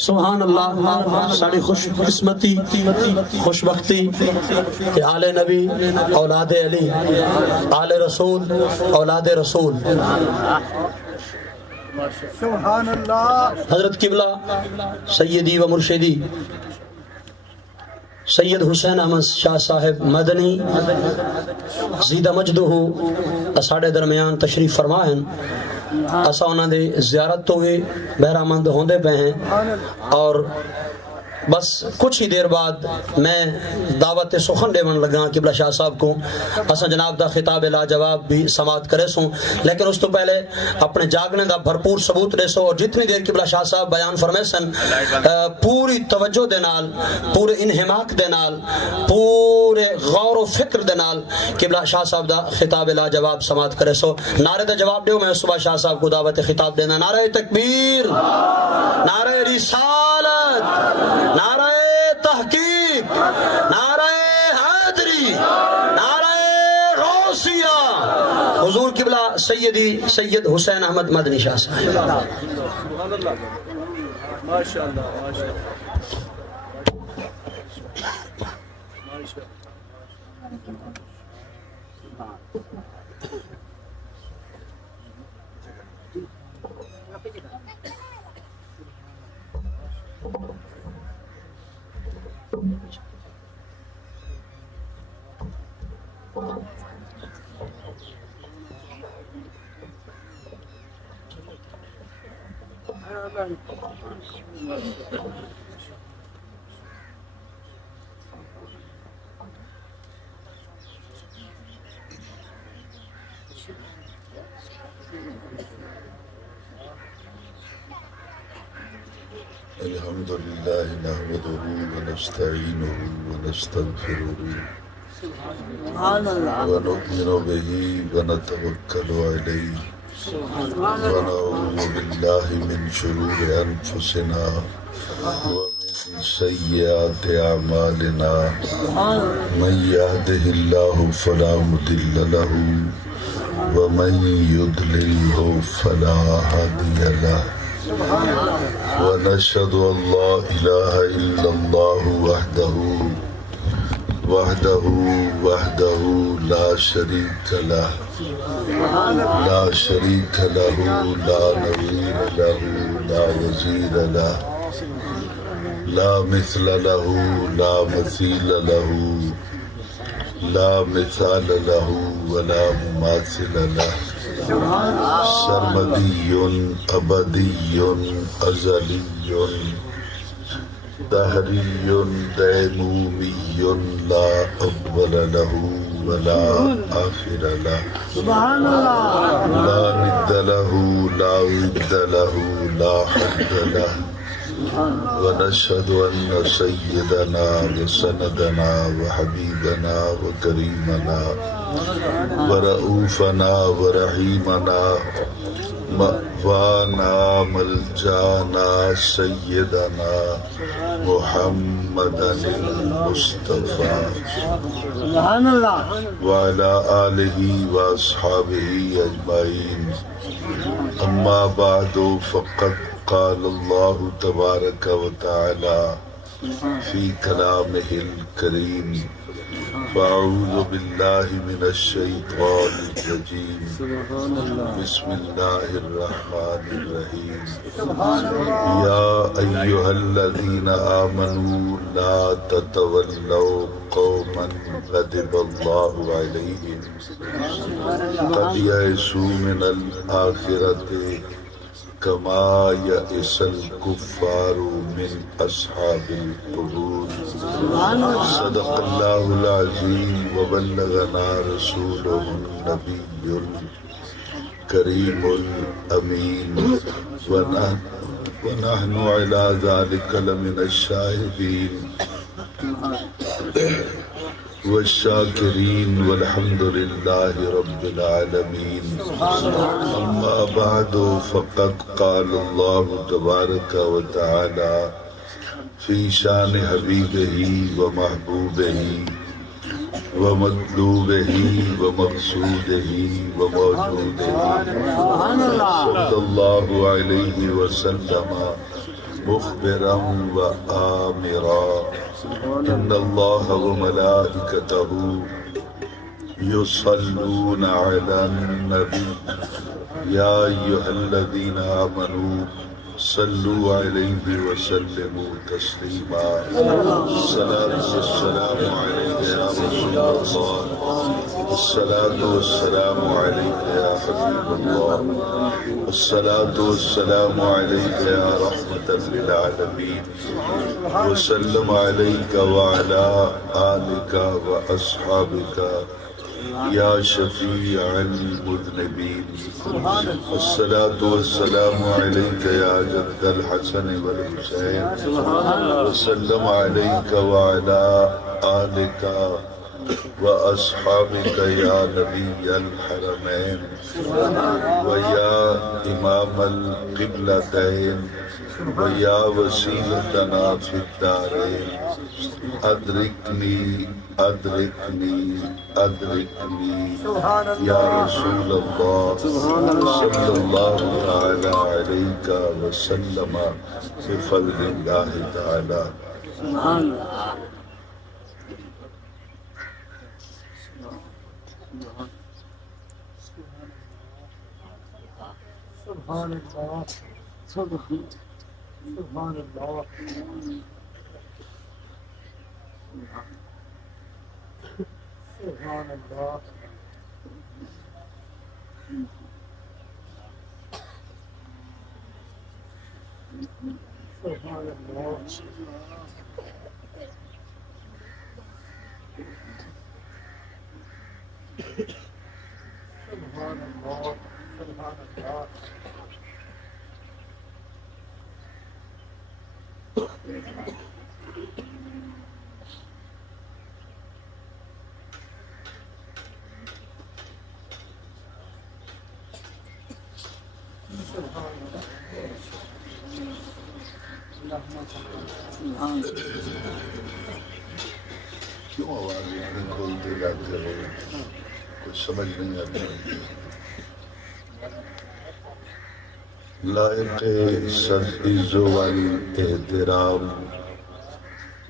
سبحان اللہ. ساری خوش قسمتی خوش بختی کہ آل نبی اولاد علی، آل رسول اولاد رسول. سبحان اللہ. حضرت قبلہ سیدی و مرشدی سید حسین احمد شاہ صاحب مدنی زیدہ مجدہ اساڑے درمیان تشریف فرما ہیں. اسا انہاں دے زیارت تو بھی بہرہ مند ہوندے پہ ہیں، اور بس کچھ ہی دیر بعد میں دعوت سخن دیون لگا قبلہ شاہ صاحب کو. اسا جناب دا خطاب لاجواب بھی سماعت کرے سوں، لیکن اس تو پہلے اپنے جاگنے دا بھرپور ثبوت دے سو. اور جتنی دیر قبلہ شاہ صاحب بیان فرمے سن پوری توجہ دے نال، پورے انہماک دے نال، پورے غور و فکر دے نال قبلہ شاہ صاحب دا خطاب لاجواب سماعت کرے سو. نعرے دا جواب دیو. میں صبح شاہ صاحب کو دعوت خطاب دینا. نعرہ تکبیر، نعرہ رسالت، نعرہ تحقیق، نعرہ حیدری، نعرہ غوثیہ. حضور قبلہ سیدی سید حسین احمد مدنی شاہ صاحب. الحمد لله نحمده ونستعينه ونستغفره ونؤمن به ونتوكل عليه ونعوذ بالله من شرور أنفسنا ومن سيئات أعمالنا. من يهده الله فلا مضل له ومن يضلله فلا هادي له. ونشهد أن لا إله إلا الله وحده لا شريك له، لا شريك له، لا نظير له، لا وزير له، لا مثل له، لا مثيل له، لا مثال له ولا مماثل له. سرمدی ابدی ازلی دہری دیمومی لا اول له ولا آخر له. لا ند له، لا ود له، لا حد له. ونشهد أن سيدنا وسندنا وحبيبنا وكريمنا ورؤوفنا ورحيمنا مأوانا ملجانا سيدنا محمدا المصطفى وعلى آله وأصحابه أجمعين. أما بعد فقد قال الله تبارك وتعالى في كلامه الكريم: فأعوذ بالله من الشيطان الرجيم، بسم الله الرحمن الرحيم. يا أيها الذين آمنوا لا تتولوا قوما غضب الله عليهم قد يئسوا من الآخرة كما يئس الكفار من أصحاب القبور. صدق الله العظيم وبلغنا رسوله النبي الكريم الأمين ونحن على ذلك لمن الشاهدين والشاكرين والحمد لله رب العالمين. أما بعد فقد قال الله تبارك وتعالى في شان حبيبه ومحبوبه ومطلوبه ومقصوده وموجوده صلى الله عليه وسلم مخبرا وآمرا إن الله وملائكته يصلون على النبي يا أيها الذين آمنوا صلوا عليه وسلموا تسليما الصلاة والسلام عليك يا رسول الله الصلاة والسلام عليك يا حبيب الله الصلاة والسلام عليك يا رحمة للعالمين وسلم عليك وعلى آلك وأصحابك يا شفيع المذنبين الصلاة والسلام عليك يا جد الحسن والحسين وسلم عليك وعلى آلك وأصحابك يا نبي الحرمين ويا إمام القبلتين ويا وسيلتنا في الدارين أدركني أدركني أدركني يا رسول الله صلى الله تعالى عليك وسلم بفضل الله تعالى سبحان اللہ سبحان اللہ سبحان اللہ سبحان اللہ سبحان اللہ سبحان اللہ کیوں آواز نہیں کھولتے جاتے ہو کچھ سمجھ نہیں آتا لائق سرعز و احترام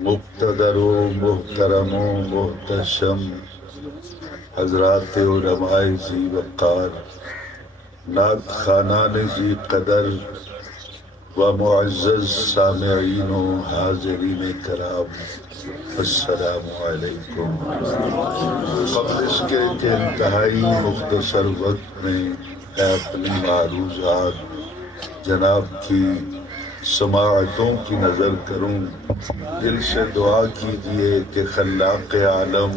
مقتدر و محترم و محتشم حضرات علماء ذی وقار نعت خانان ذی قدر و معزز سامعین و حاضرین کرام السلام علیکم قبل اس کے کہ انتہائی مختصر وقت میں اپنی معروضات جناب کی سماعتوں کی نظر کروں دل سے دعا کیجئے کہ خلاق عالم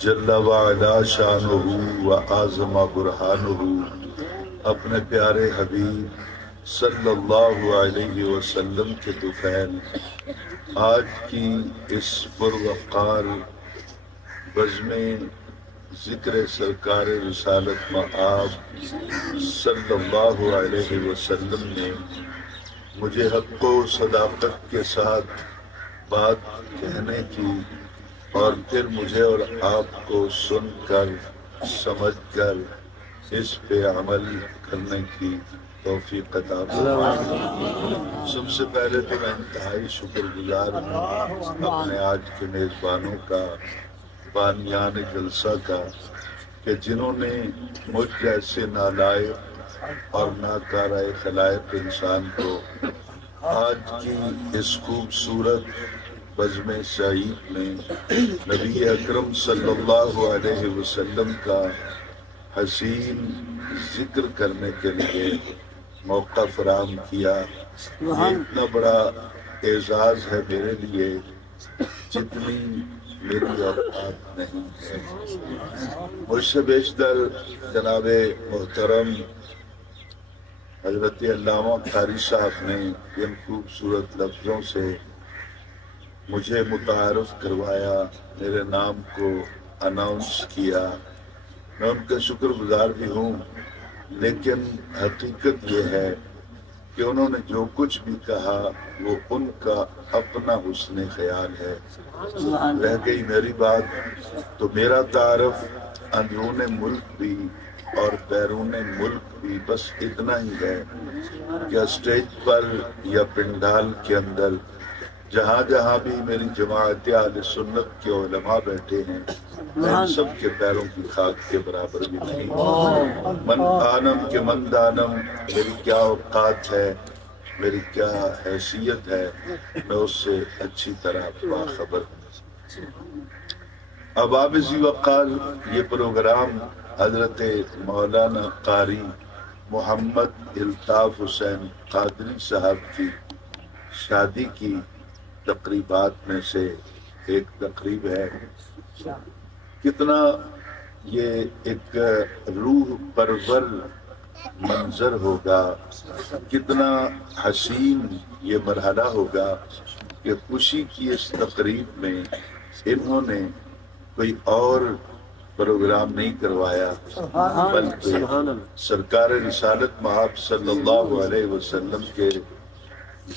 جل وعلا شانہ و اعظم برہانہ اپنے پیارے حبیب صلی اللہ علیہ وسلم کے طفیل آج کی اس پروقار بزم ذکر سرکار رسالت مآب صلی اللہ علیہ وسلم نے مجھے حق و صداقت کے ساتھ بات کہنے کی اور پھر مجھے اور آپ کو سن کر سمجھ کر اس پہ عمل کرنے کی توفیق عطا فرمائے۔ سب سے پہلے تو میں انتہائی شکر گزار ہوں اپنے آج کے میزبانوں کا بانیان جلسہ کا کہ جنہوں نے مجھ جیسے نالائق اور ناکارہ خلائق انسان کو آج کی اس خوبصورت بزم سعید میں نبی اکرم صلی اللہ علیہ وسلم کا حسین ذکر کرنے کے لیے موقع فراہم کیا۔ یہ اتنا بڑا اعزاز ہے میرے لیے جتنی میری اوقات نہیں ہے۔ مجھ سے بیشتر جناب محترم حضرت علامہ قاری صاحب نے ان خوبصورت لفظوں سے مجھے متعارف کروایا، میرے نام کو اناؤنس کیا۔ میں ان کا شکر گزار بھی ہوں، لیکن حقیقت یہ ہے کہ انہوں نے جو کچھ بھی کہا وہ ان کا اپنا حسن خیال ہے۔ رہ گئی میری بات تو میرا تعارف اندرون ملک بھی اور بیرون ملک بھی بس اتنا ہی ہے کہ اسٹیج پر یا پنڈال کے اندر جہاں جہاں بھی میری جماعت اہل سنت کے علماء بیٹھے ہیں میں ان سب کے پیروں کی خاک کے برابر بھی نہیں. من آنم کے من دانم، میری کیا اوقات ہے، میری کیا حیثیت ہے، میں اس سے اچھی طرح باخبر ہوں. اب آپ ذی وقار یہ پروگرام حضرت مولانا قاری محمد الطاف حسین قادری صاحب کی شادی کی تقریبات میں سے ایک تقریب ہے. کتنا یہ ایک روح پرور منظر ہوگا، کتنا حسین یہ مرحلہ ہوگا کہ خوشی کی اس تقریب میں انہوں نے کوئی اور پروگرام نہیں کروایا بلکہ سرکار رسالت مآب صلی اللہ علیہ وسلم کے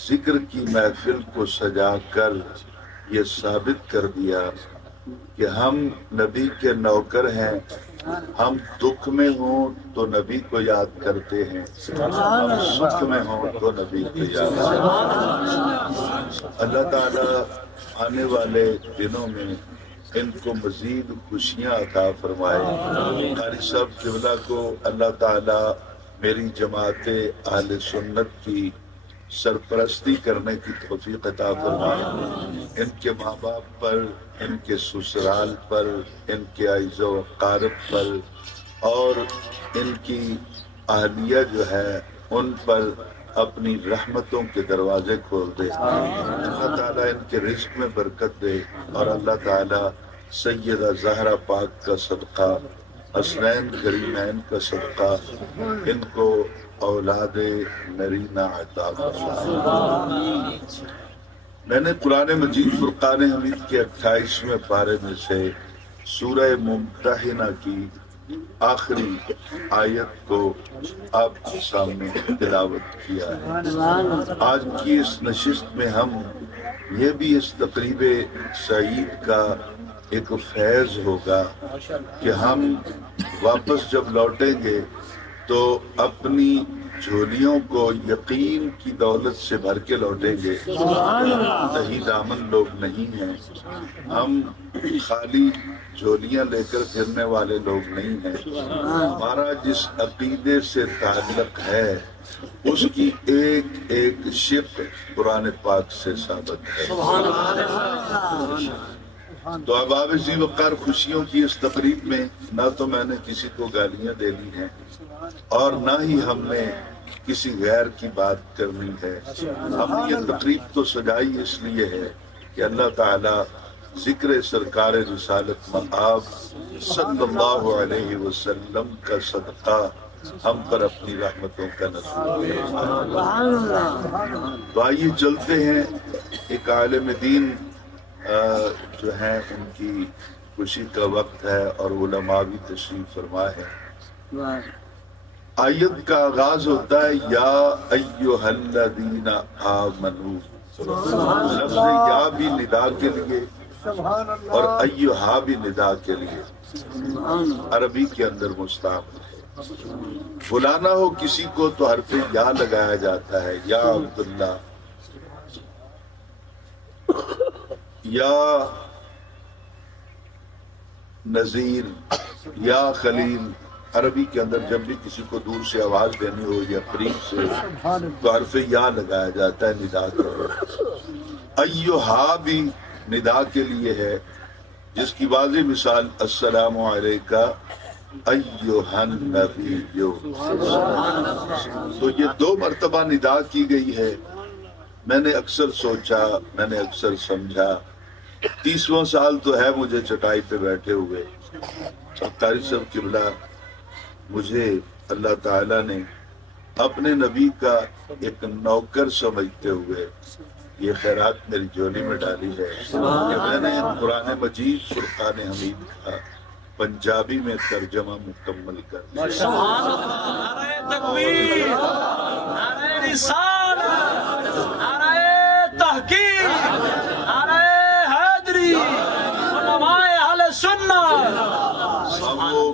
ذکر کی محفل کو سجا کر یہ ثابت کر دیا کہ ہم نبی کے نوکر ہیں. ہم دکھ میں ہوں تو نبی کو یاد کرتے ہیں، ہم سکھ میں ہوں تو نبی کو یاد کرتے ہیں. اللہ تعالیٰ آنے والے دنوں میں ان کو مزید خوشیاں عطا فرمائے. قاری صاحب قبلہ کو اللہ تعالیٰ میری جماعت اہل سنت کی سرپرستی کرنے کی توفیق عطا فرمائے. ان کے ماں باپ پر، ان کے سسرال پر، ان کے عیز و اقارب پر اور ان کی اہلیہ جو ہے ان پر اپنی رحمتوں کے دروازے کھول دے. اللہ تعالیٰ ان کے رزق میں برکت دے اور اللہ تعالیٰ سیدہ زہرا پاک کا صدقہ، حسنین کریمین کا صدقہ ان کو اولاد نرینہ عطا فرمائے. میں نے قرآن مجید فرقان حمید کے 28ویں پارے میں سے سورہ ممتحنہ کی آخری آیت کو آپ کے سامنے تلاوت کیا ہے. آج کی اس نشست میں ہم یہ بھی اس تقریب سعید کا ایک فیض ہوگا کہ ہم واپس جب لوٹیں گے تو اپنی جھولیوں کو یقین کی دولت سے بھر کے لوٹیں گے. دہی دامن لوگ نہیں ہیں، ہم خالی جھولیاں لے کر پھرنے والے لوگ نہیں ہیں. ہمارا جس عقیدے سے تعلق ہے اس کی ایک ایک شق قرآن پاک سے ثابت ہے. تو اب آپ ذی وقار خوشیوں کی اس تقریب میں نہ تو میں نے کسی کو گالیاں دینی ہیں اور نہ ہی ہم نے کسی غیر کی بات کرنی ہے. ہم یہ تقریب تو سجائی اس لیے ہے کہ اللہ تعالیٰ ذکر سرکار رسالت مآب صلی اللہ علیہ وسلم کا صدقہ ہم پر اپنی رحمتوں کا نزول فرمائے. تو آئیے چلتے ہیں. ایک عالم دین جو ہیں ان کی خوشی کا وقت ہے اور علماء بھی تشریف فرما ہے. آیت کا آغاز ہوتا ہے یا ایھا الذین آمنو. لفظ یا بھی ندا کے لیے اور ایھا بھی ندا کے لیے عربی کے اندر مستعمل ہے. بلانا ہو کسی کو تو حرف یا لگایا جاتا ہے، یا عبداللہ، یا نذیر، یا خلیل. عربی کے اندر جب بھی کسی کو دور سے آواز دینی ہو یا قریب سے تو حرف یا لگایا جاتا ہے ندا کے لیے. ایھا بھی ندا کے لیے ہے جس کی واضح مثال السلام علیکہ ایھا النبی. تو یہ 2 مرتبہ ندا کی گئی ہے. میں نے اکثر سوچا، میں نے اکثر سمجھا، 30واں سال تو ہے مجھے چٹائی پہ بیٹھے ہوئے. قاری صاحب قبلہ مجھے اللہ تعالیٰ نے اپنے نبی کا ایک نوکر سمجھتے ہوئے یہ خیرات میری جھولی میں ڈالی ہے کہ میں نے قرآن مجید فرقان حمید کا پنجابی میں ترجمہ مکمل کر دیا. نعرہ تکبیر، نعرہ رسالت، نعرہ تحقیق، نعرہ حیدری، علماء اہل سنت. ہم لوگ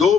2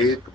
1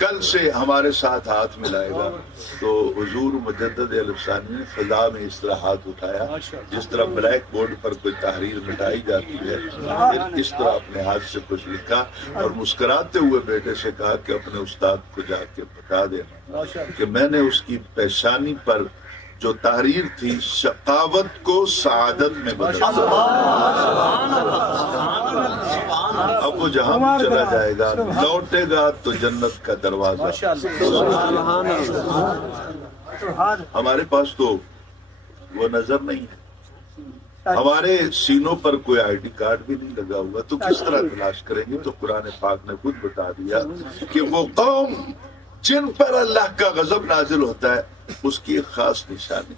کل سے ہمارے ساتھ ہاتھ ملائے گا تو حضور مجدد الفسانی نے فضا میں اس طرح ہاتھ اٹھایا جس طرح بلیک بورڈ پر کوئی تحریر مٹائی جاتی ہے، پھر اس طرح اپنے ہاتھ سے کچھ لکھا اور مسکراتے ہوئے بیٹے سے کہا کہ اپنے استاد کو جا کے بتا دینا کہ میں نے اس کی پیشانی پر جو تحریر تھی شقاوت کو سعادت میں بدل دیا۔ اب وہ جہاں بھی چلا جائے گا لوٹے گا تو جنت کا دروازہ۔ ہمارے پاس تو وہ نظر نہیں ہے، ہمارے سینوں پر کوئی آئی ڈی کارڈ بھی نہیں لگا ہوا، تو کس طرح تلاش کریں گے؟ تو قرآن پاک نے خود بتا دیا کہ وہ قوم جن پر اللہ کا غضب نازل ہوتا ہے اس کی ایک خاص نشانی،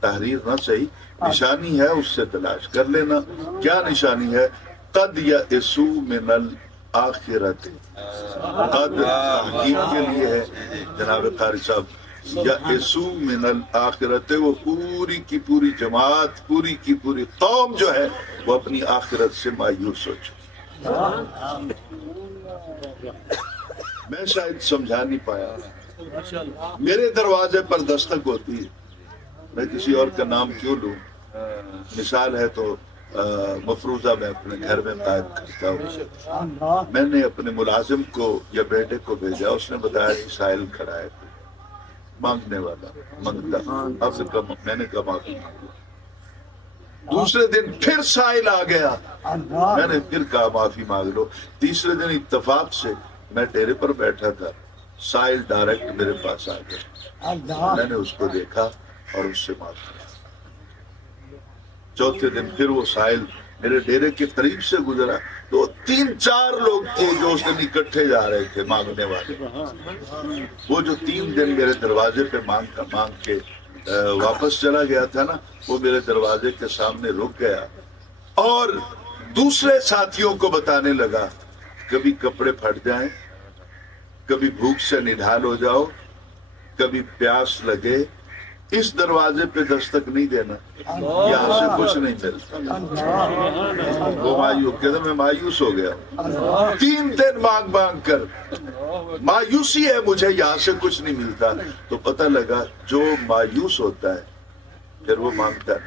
تحریر نہ صحیح نشانی ہے، اس سے تلاش کر لینا۔ کیا نشانی ہے؟ قد یئسوا من الآخرۃ، قد تحقیق کے لیے ہے جناب قاری صاحب، یئسوا من الآخرۃ، وہ پوری کی پوری جماعت، پوری کی پوری قوم جو ہے وہ اپنی آخرت سے مایوس ہو چکی۔ میں شاید سمجھا نہیں پایا، میرے دروازے پر دستک ہوتی ہے، میں کسی اور کا نام کیوں لوں؟ مثال ہے تو مفروضہ میں اپنے گھر میں قائم کرتا ہوں، میں نے اپنے ملازم کو یا بیٹے کو بھیجا، اس نے بتایا کہ سائل کھڑا ہے مانگنے والا منگتا، اب سے میں نے کہا معافی مانگ لو۔ دوسرے دن پھر سائل آ گیا، میں نے پھر کہا معافی مانگ لو۔ تیسرے دن اتفاق سے میں ڈیرے پر بیٹھا تھا، سائل ڈائریکٹ میرے پاس آ گیا، میں نے اس کو دیکھا اور اس سے معافی مانگی۔ چوتھے دن پھر وہ سائل میرے ڈیرے کے قریب سے گزرا تو 3-4 لوگ تھے جو اس دن اکٹھے جا رہے تھے مانگنے والے، وہ جو 3 دن میرے دروازے پہ مانگ کے واپس چلا گیا تھا نا، وہ میرے دروازے کے سامنے رک گیا اور دوسرے ساتھیوں کو بتانے لگا کبھی کپڑے پھٹ جائیں، کبھی بھوک سے نڈھال ہو جاؤ، کبھی پیاس لگے، اس دروازے پہ دستک نہیں دینا، یہاں سے کچھ نہیں ملتا۔ وہ مایوس کہتا میں مایوس ہو گیا، 3 دن مانگ کر مایوسی ہے مجھے، یہاں سے کچھ نہیں ملتا۔ تو پتہ لگا جو مایوس ہوتا ہے پھر وہ مانگتا ہے،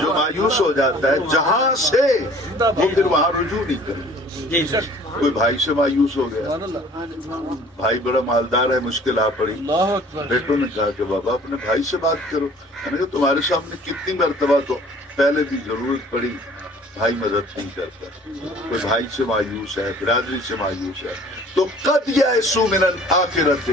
جو مایوس ہو جاتا ہے جہاں سے وہ پھر وہاں رجوع نہیں کرتا۔ کوئی بھائی سے مایوس ہو گیا، بھائی بڑا مالدار ہے، مشکل آ پڑی، بیٹوں نے کہا کہ بابا اپنے بھائی سے بات کرو۔ میں نے کہا تمہارے سامنے کتنی مرتبہ تو پہلے بھی ضرورت پڑی، بھائی مدد نہیں کرتا۔ کوئی بھائی سے مایوس ہے، برادری سے مایوس ہے، تو قد یئسوا من الآخرۃ،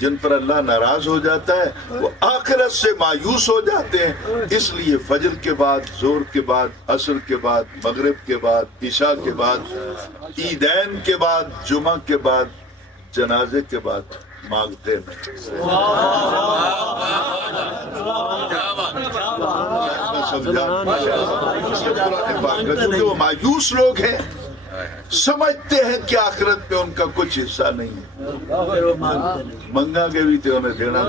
جن پر اللہ ناراض ہو جاتا ہے وہ آخرت سے مایوس ہو جاتے ہیں۔ اس لیے فجر کے بعد، ظہر کے بعد، عصر کے بعد، مغرب کے بعد، عشاء کے بعد، عیدین کے بعد، جمعہ کے بعد، جنازے کے بعد مانگتے ہیں۔ کیونکہ وہ مایوس لوگ ہیں، سمجھتے ہیں کہ آخرت میں ان کا کچھ حصہ نہیں ہے، منگا کے بھی تھے انہیں دینا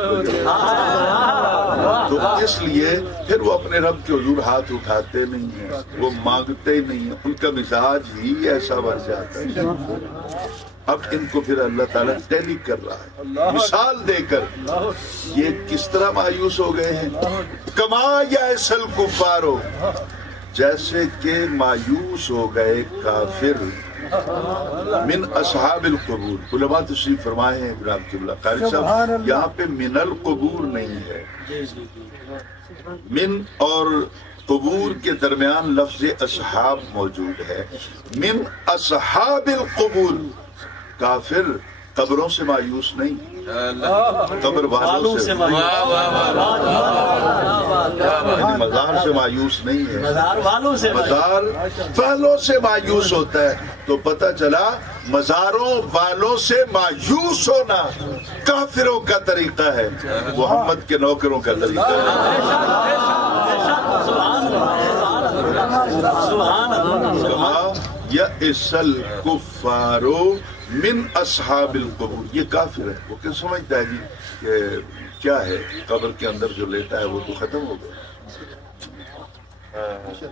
تو اس لیے پھر وہ اپنے رب کے حضور ہاتھ اٹھاتے نہیں ہیں، وہ مانگتے ہی نہیں ہیں، ان کا مزاج ہی ایسا بن جاتا ہے۔ اب ان کو پھر اللہ تعالیٰ ٹیلی کر رہا ہے مثال دے کر، یہ کس طرح مایوس ہو گئے ہیں۔ کما یئس الکفار، جیسے کہ مایوس ہو گئے کافر، من اصحاب القبور۔ علماء تشریف فرمائے ہیں جناب قبلہ قاری صاحب، یہاں پہ من القبور نہیں ہے، من اور قبور کے درمیان لفظ اصحاب موجود ہے۔ من اصحاب القبور، کافر قبروں سے مایوس نہیں، قبر والوں سے مزار سے مایوس نہیں ہے، مزار والوں سے مایوس ہوتا ہے۔ تو پتہ چلا مزاروں والوں سے مایوس ہونا کافروں کا طریقہ ہے، محمد کے نوکروں کا طریقہ ہے۔ یئس الکفار من اصحاب القبور، یہ کافر ہے، وہ کیا سمجھتا ہے جی کہ کیا ہے قبر کے اندر جو لیتا ہے وہ تو ختم ہو گیا،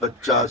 50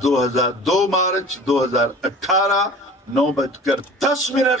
2018 9:10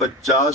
50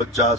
50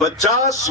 50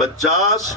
50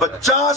50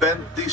35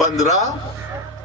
15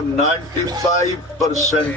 95%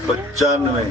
95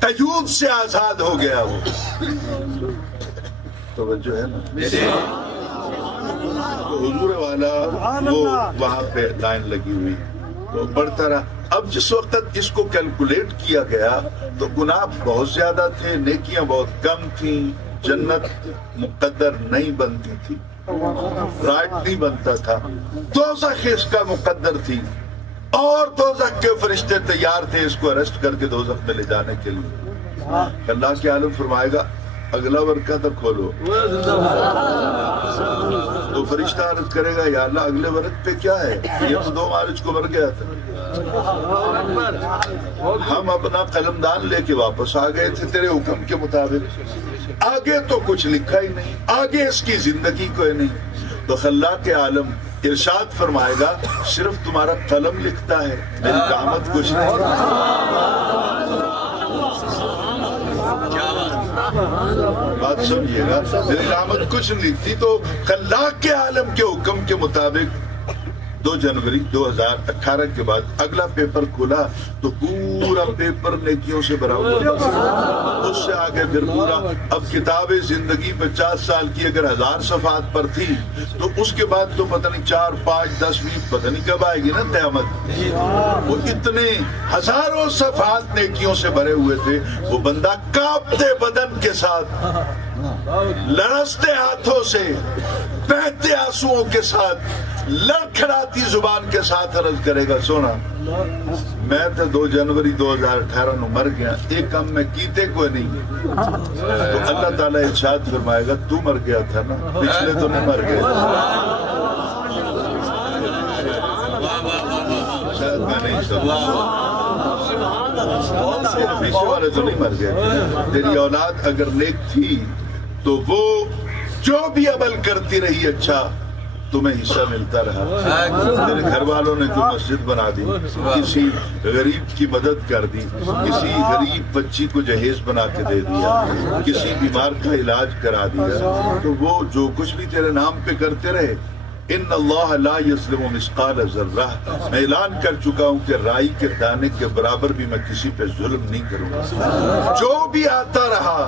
قیود سے آزاد ہو گیا وہ. توجہ ہے نا. تو حضور والا وہ وہاں پہ لائن لگی ہوئی تو بڑھتا رہا. اب جس وقت اس کو کیلکولیٹ کیا گیا تو گناہ بہت زیادہ تھے, نیکیاں بہت کم تھیں, جنت مقدر نہیں بنتی تھی, رائٹ نہیں بنتا تھا, دوزخ اس کا مقدر تھی, اور دوزخ کے فرشتے تیار تھے اس کو اریسٹ کر کے دوزخ میں لے جانے کے لیے. اللہ کے عالم فرمائے گا اگلا ورقہ تو کھولو. تو فرشتہ عرض کرے گا یا اللہ اگلے ورق پہ کیا ہے, یہ تو 2 مارچ کو مر گیا تھا. ہم اپنا قلمدان لے کے واپس آ گئے تھے تیرے حکم کے مطابق, آگے تو کچھ لکھا ہی نہیں, آگے اس کی زندگی کوئی نہیں. تو خلاق کے عالم ارشاد فرمائے گا صرف تمہارا قلم لکھتا ہے, میری قیامت کچھ نہیں. بات سمجھیے گا, میری قیامت کچھ نہیں لکھتی. تو خلاق کے عالم کے حکم کے مطابق 2 جنوری 2018 کے بعد اگلا پیپر کھولا تو پورا پیپر نیکیوں سے بھرا ہوا تھا. اس سے آگے پھر پورا, اب کتاب زندگی 50 سال کی اگر 1000 صفحات پر تھی تو اس کے بعد تو پتہ نہیں 4, 5, 10, 20 پتہ نہیں کب آئے گی نا قیامت. وہ اتنے ہزاروں صفحات نیکیوں سے بھرے ہوئے تھے. وہ بندہ کانپتے بدن کے ساتھ, لرزتے ہاتھوں سے, بہتے آنسوؤں کے ساتھ, لڑکھڑاتی زبان کے ساتھ عرض کرے گا سونا میں تو 2 جنوری 2018 نو مر گیا, ایک کام میں کیتے کوئی نہیں. تو اللہ تعالیٰ ارشاد فرمائے گا تو مر گیا تھا نا, پچھلے تو نہیں مر گئے. شاید میں نہیں سمجھا, پیچھے والے تو نہیں مر گئے. تیری اولاد اگر نیک تھی تو وہ جو بھی عمل کرتی رہی اچھا تمہیں حصہ ملتا رہا. تیرے گھر والوں نے جو مسجد بنا دی, کسی غریب کی مدد کر دی, کسی غریب بچی کو جہیز بنا کے دے دیا, کسی بیمار کا علاج کرا دیا, تو وہ جو کچھ بھی تیرے نام پہ کرتے رہے. ان اللہ لا یظلم مثقال ذرہ, میں اعلان کر چکا ہوں کہ رائی کے دانے کے برابر بھی میں کسی پہ ظلم نہیں کروں گا. جو بھی آتا رہا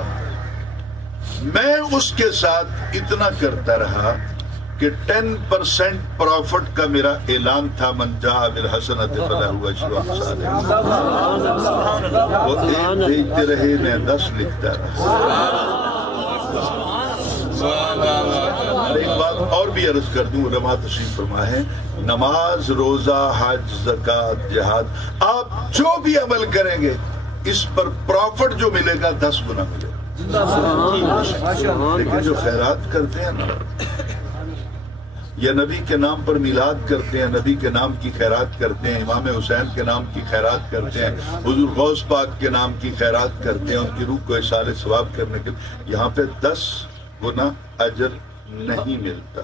میں اس کے ساتھ اتنا کرتا رہا کہ 10% پروفٹ کا میرا اعلان تھا, من جاء بالحسنۃ فلہ عشر امثالها. وہ 1 بھیجتے رہے میں 10 لکھتا رہا. ایک بات اور بھی عرض کر دوں, علماء تشریف فرما ہے, نماز, روزہ, حج, زکوٰۃ, جہاد, آپ جو بھی عمل کریں گے اس پر پروفٹ جو ملے گا 10 گنا ملے گا. لیکن جو خیرات کرتے ہیں نا, یا نبی کے نام پر میلاد کرتے ہیں, نبی کے نام کی خیرات کرتے ہیں, امام حسین کے نام کی خیرات کرتے ہیں, حضور غوث پاک کے نام کی خیرات کرتے ہیں, ان کی روح کو اصال ثواب کرنے کے لیے, یہاں پہ 10 گنا اجر نہیں ملتا.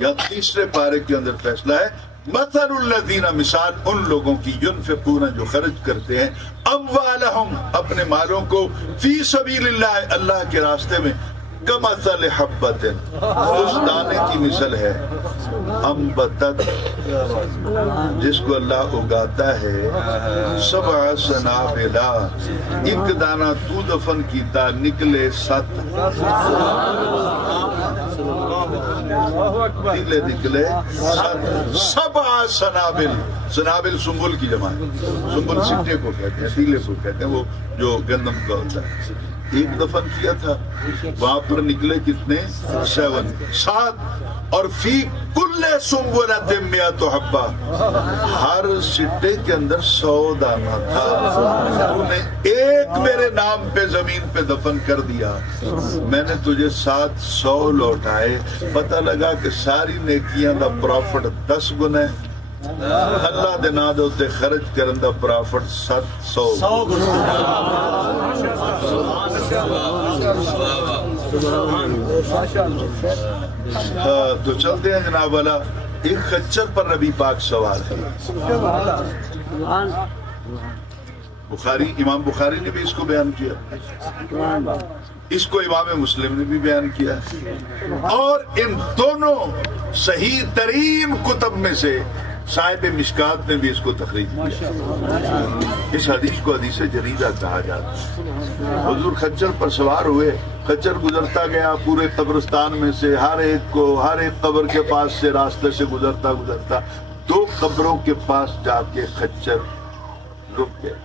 یا تیسرے پارے کے اندر فیصلہ ہے, مثل الذین, مثال ان لوگوں کی, ينفقون, جو خرچ کرتے ہیں, اموالہم, اپنے مالوں کو, فی سبیل اللہ, اللہ کے راستے میں, کمثل حبۃ, اس دانے کی مثل ہے, انبتت, جس کو اللہ اگاتا ہے, 7 سنابلا, ایک دانہ تو دفن کیتا نکلے 7, تیلے نکلے 7 سنابل. سنابل سنبل کی جمع ہے, سنبل سٹے کو کہتے ہیں, تیلے کو کہتے ہیں, وہ جو گندم کا ہوتا ہے. ایک دفن کیا تھا, وہاں پر نکلے کتنے, 7, اور فی کل سنبلۃ مئۃ حبہ, ہر سٹے کے اندر 100 دانہ تھا. تو نے ایک میرے نام پہ زمین پہ دفن کر دیا, میں نے تجھے 700 لوٹائے. پتہ لگا کہ ساری نیکیاں دا پروفٹ 10 گنا ہے, اللہ دے نام دے اوتے خرچ کرن دا پروفٹ 700 تو چلتے ہیں جناب والا. ایک خچر پر نبی پاک سوار ہے, بخاری, امام بخاری نے بھی اس کو بیان کیا, اس کو امام مسلم نے بھی بیان کیا, اور ان دونوں صحیح ترین کتب میں سے صاحب مشکات نے بھی اس کو تخریج کیا. اس حدیث کو حدیث جریدہ کہا جاتا ہے. حضور خچر پر سوار ہوئے, خچر گزرتا گیا پورے قبرستان میں سے, ہر ایک قبر کے پاس سے راستے سے گزرتا گزرتا 2 قبروں کے پاس جا کے خچر رک گیا.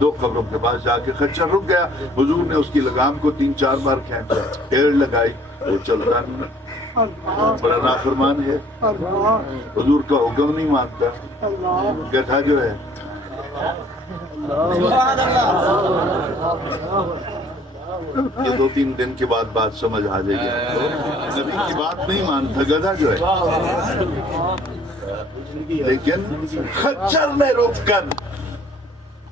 2 قبروں کے پاس جا کے خچر رک گیا. حضور نے اس کی لگام کو 3-4 بار کھینچا, ٹیڑھ لگائی, وہ چل رہا نہیں. بڑا نافرمان ہے, حضور کا حکم نہیں مانتا. گدھا جو ہے یہ 2-3 دن کے بعد بات سمجھ آ جائے گی. نبی کی بات نہیں مانتا گدھا جو ہے. لیکن خچر نے روک کر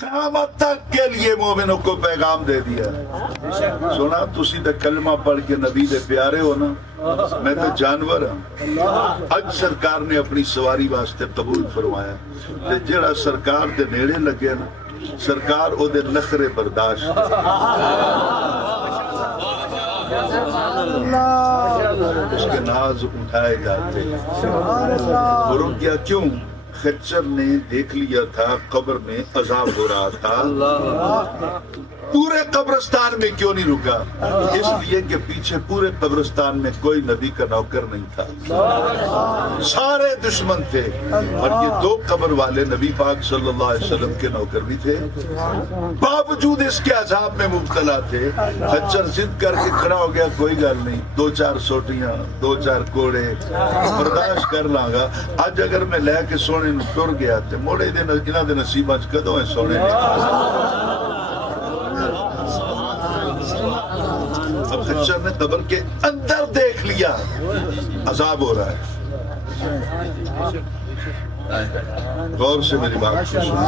قیامت تک کے لیے مومنوں کو پیغام دے دیا. سونا تسی تے کلمہ پڑھ کے نبی دے پیارے ہو نا, میں تو جانور ہوں. اج سرکار نے اپنی سواری واسطے قبول فرمایا تے جڑا سرکار دے نیڑے لگے نا, سرکار او دے نخرے برداشت اس کے ناز اٹھائے جاتے. وہ رک گیا کیوں؟ خچر نے دیکھ لیا تھا قبر میں عذاب ہو رہا تھا. پورے قبرستان میں کیوں نہیں رکا؟ اس لیے کہ پیچھے پورے قبرستان میں کوئی نبی کا نوکر نہیں تھا, سارے دشمن تھے. اور یہ 2 قبر والے نبی پاک صلی اللہ علیہ وسلم کے نوکر بھی تھے, باوجود اس کے عذاب میں مبتلا تھے. خچر ضد کر کے کھڑا ہو گیا, کوئی گل نہیں, 2-4 سوٹیاں 2-4 کوڑے برداشت کر لاں گا. اج اگر میں لے کے سونے نو ٹر گیا تے موڑے انہاں دے نصیباں وچ کدوں ہے سونے نے. اب خچر نے قبر کے اندر دیکھ لیا عذاب ہو رہا ہے. غور سے میری بات کو سنو.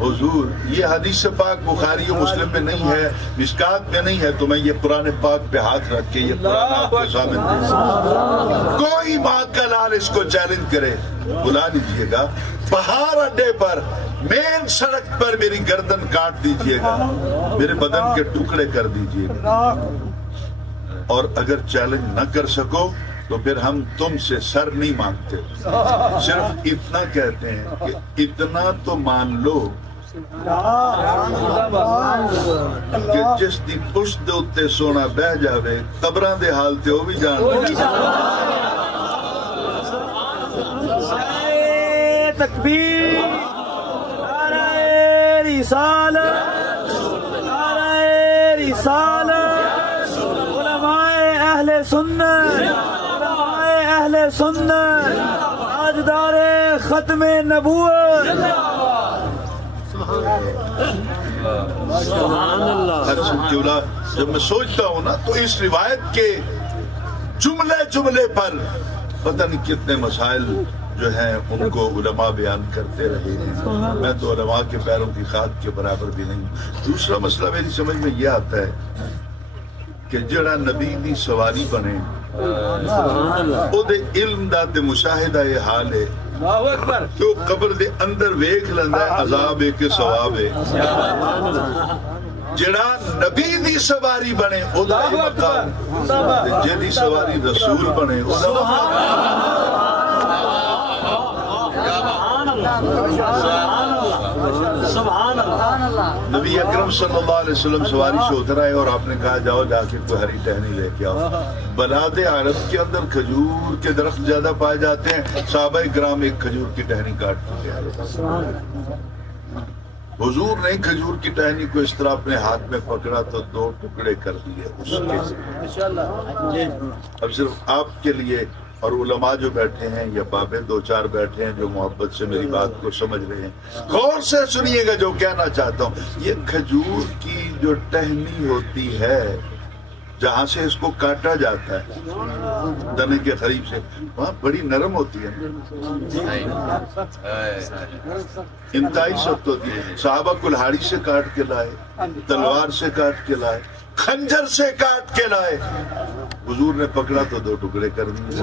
حضور یہ حدیث پاک بخاری و مسلم میں نہیں ہے, مشکات میں نہیں ہے, تو میں یہ قرآن پاک پہ ہاتھ رکھ کے یہ قرآن آپ کے سامنے کوئی ماں کا لال اس کو چیلنج کرے, بلا لیجئے گا بہار اڈے پر, مین سڑک پر میری گردن کاٹ دیجئے گا, میرے بدن کے ٹکڑے کر دیجئے گا. اور اگر چیلنج نہ کر سکو تو پھر ہم تم سے سر نہیں مانگتے, صرف اتنا کہتے ہیں کہ اتنا تو مان لو کہ جس دی پشت دے اتے سونا بہ جاوے, قبراں دے حال تے وہ بھی جان لے. تکبیر, نعرہ رسالت, نعرہ رسالت. علماء اہل سنت, علماء اہل سنت, تاجدار ختم نبوت. جب میں سوچتا ہوں نا تو اس روایت کے جملے پر پتہ نہیں کتنے مسائل جو ہیں ان کو علماء بیان کرتے رہے ہیں. میں تو علماء کے پیروں کی خاک کے برابر بھی نہیں. دوسرا مسئلہ میری سمجھ میں یہ آتا ہے کہ جڑا نبی دی سواری بنے او دے علم دا تے مشاہدہ یہ حال ہے کہ وہ قبر دے اندر ویکھ لیندا ہے عذاب ہے کہ ثواب ہے. جڑا نبی دی سواری بنے او دا مقام, جڑی سواری رسول بنے او دا مقام. نبی اکرم صلی اللہ علیہ وسلم سواری سے اتر آئے اور آپ نے کہا جاؤ جا کے کوئی ہری ٹہنی لے کے آؤ. بلاد عرب کے اندر کھجور کے درخت زیادہ پائے جاتے ہیں, صحابہ کرام ایک کھجور کی ٹہنی کاٹ کے آئے. حضور نے کھجور کی ٹہنی کو اس طرح اپنے ہاتھ میں پکڑا تو 2 ٹکڑے کر دیے اس کے. اب صرف آپ کے لیے اور علماء جو بیٹھے ہیں یا بابے 2-4 بیٹھے ہیں جو محبت سے میری بات کو سمجھ رہے ہیں, غور سے سنیے گا جو کہنا چاہتا ہوں. یہ کھجور کی جو ٹہنی ہوتی ہے جہاں سے اس کو کاٹا جاتا ہے دنے کے قریب سے, وہاں بڑی نرم ہوتی ہے, انتہائی سخت ہوتی ہے. صحابہ کلہاڑی سے کاٹ کے لائے, تلوار سے کاٹ کے لائے, خنجر سے کاٹ کے لائے. حضور نے پکڑا تو 2 ٹکڑے کر دیے.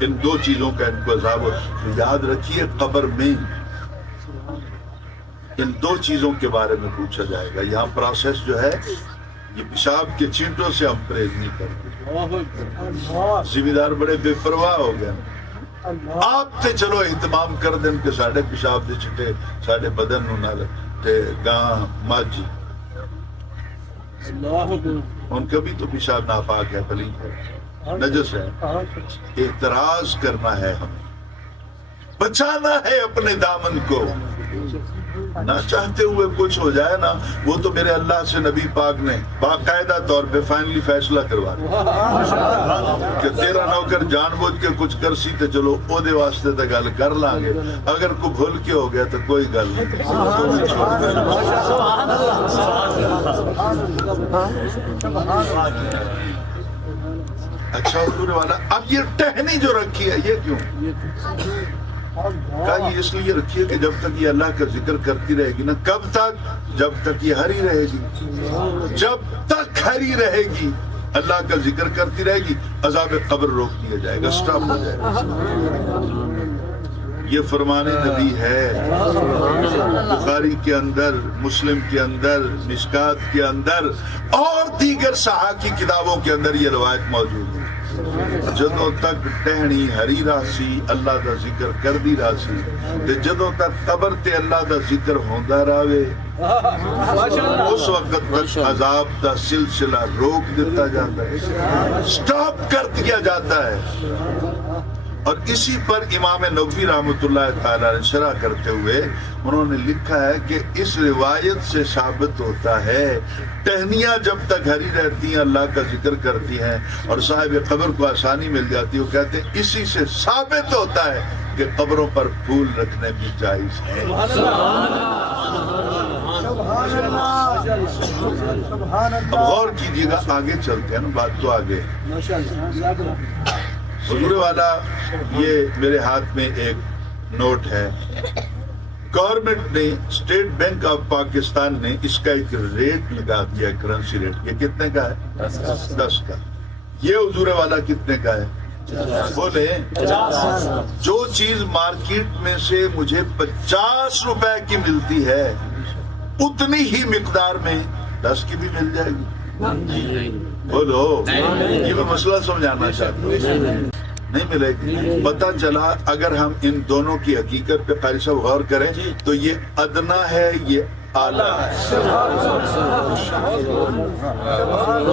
ان دو چیزوں کا ان کو عذاب یاد رکھیے. قبر میں ان دو چیزوں کے بارے میں پوچھا جائے گا. یہاں پروسیس جو ہے یہ پیشاب کے چینٹوں سے ہم پرہیز نہیں کرتے. ذمہ دار بڑے بے پرواہ ہو گئے. آپ تے چلو اہتمام کر دیں کہ ساڑھے پیشاب دے چھٹے ساڑھے بدن نو نہ تے گاں مجھ ان کا بھی تو پیشاب ناپاک ہے, پلید ہے, نجس ہے. اعتراض کرنا ہے, ہمیں بچانا ہے اپنے دامن کو. نہ چاہتے ہوئے کچھ ہو جائے نا, وہ تو میرے اللہ سے نبی پاک نے باقاعدہ طور پہ فائنلی فیصلہ کروا دیا کہ تیرا نوکر جان بوجھ کے کچھ کر سی تو چلو او دے واسطے تو گل کر لیں گے, اگر کو بھول کے ہو گیا تو کوئی گل نہیں, تو بھی چھوڑ دینا. اچھا حضور والا, اب یہ ٹہنی جو رکھی ہے یہ کیوں کہا؟ یہ اس لیے رکھیے کہ جب تک یہ اللہ کا ذکر کرتی رہے گی نا, کب تک؟ جب تک یہ ہری رہے گی. جب تک ہری رہے گی اللہ کا ذکر کرتی رہے گی, عذاب قبر روک دیا جائے گا, سٹاپ ہو جائے گا. یہ فرمان نبی ہے. بخاری کے اندر, مسلم کے اندر, مشکات کے اندر اور دیگر صحاح کی کتابوں کے اندر یہ روایت موجود ہے. جدوں تک ٹہنی ہری راسی اللہ دا ذکر کر دی راسی, تے جدوں تک قبر تے اللہ دا ذکر ہوندا رہے اس وقت تک عذاب دا سلسلہ روک دیتا جاتا ہے, سٹاپ کر دیا جاتا ہے. اور اسی پر امام نووی رحمۃ اللہ تعالی نے شرح کرتے ہوئے انہوں نے لکھا ہے کہ اس روایت سے ثابت ہوتا ہے ٹہنیاں جب تک ہری رہتی ہیں اللہ کا ذکر کرتی ہیں اور صاحب قبر کو آسانی مل جاتی ہے. وہ کہتے ہیں اسی سے ثابت ہوتا ہے کہ قبروں پر پھول رکھنے بھی جائز ہے. اب غور کیجیے گا, آگے چلتے ہیں نا, بات تو آگے. حضور والا, یہ میرے ہاتھ میں ایک نوٹ ہے. گورنمنٹ نے, اسٹیٹ بینک آف پاکستان نے اس کا ایک ریٹ لگا دیا, کرنسی ریٹ. یہ کتنے کا ہے؟ 10 کا. یہ حضور والا کتنے کا ہے؟ بولے. جو چیز مارکیٹ میں سے مجھے 50 روپے کی ملتی ہے اتنی ہی مقدار میں 10 کی بھی مل جائے گی. بولو, یہ میں مسئلہ سمجھانا چاہتا ہوں. نہیں ملے گی. پتہ چلا اگر ہم ان دونوں کی حقیقت پہ قاری صاحب غور کریں تو یہ ادنا ہے, یہ اعلیٰ ہے.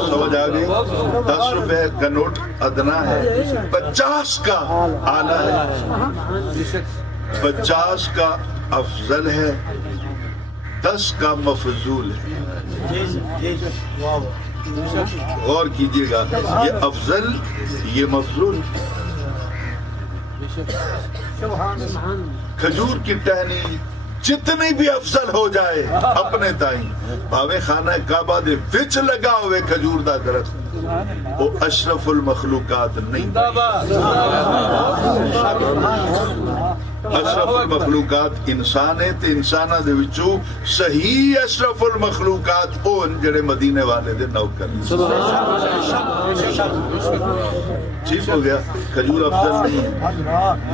سمجھ آ گئی؟ 10 روپے کا نوٹ ادنا ہے, 50 کا اعلیٰ ہے, 50 کا افضل ہے, 10 کا مفضول ہے. غور کیجئے گا, یہ افضل, یہ مفضول. کھجور کی ٹہنی جتنی بھی افضل ہو جائے اپنے تائیں, بھاوے خانہ کعبہ دے وچ لگا ہوئے کھجور دا درخت, وہ اشرف المخلوقات نہیں. اشرف المخلوقات انسان ہے, تے انساناں دے وچوں صحیح اشرف المخلوقات اون جڑے مدینے والے دے نوکر. ٹھیک ہو گیا. کھجور افضل نہیں ہے,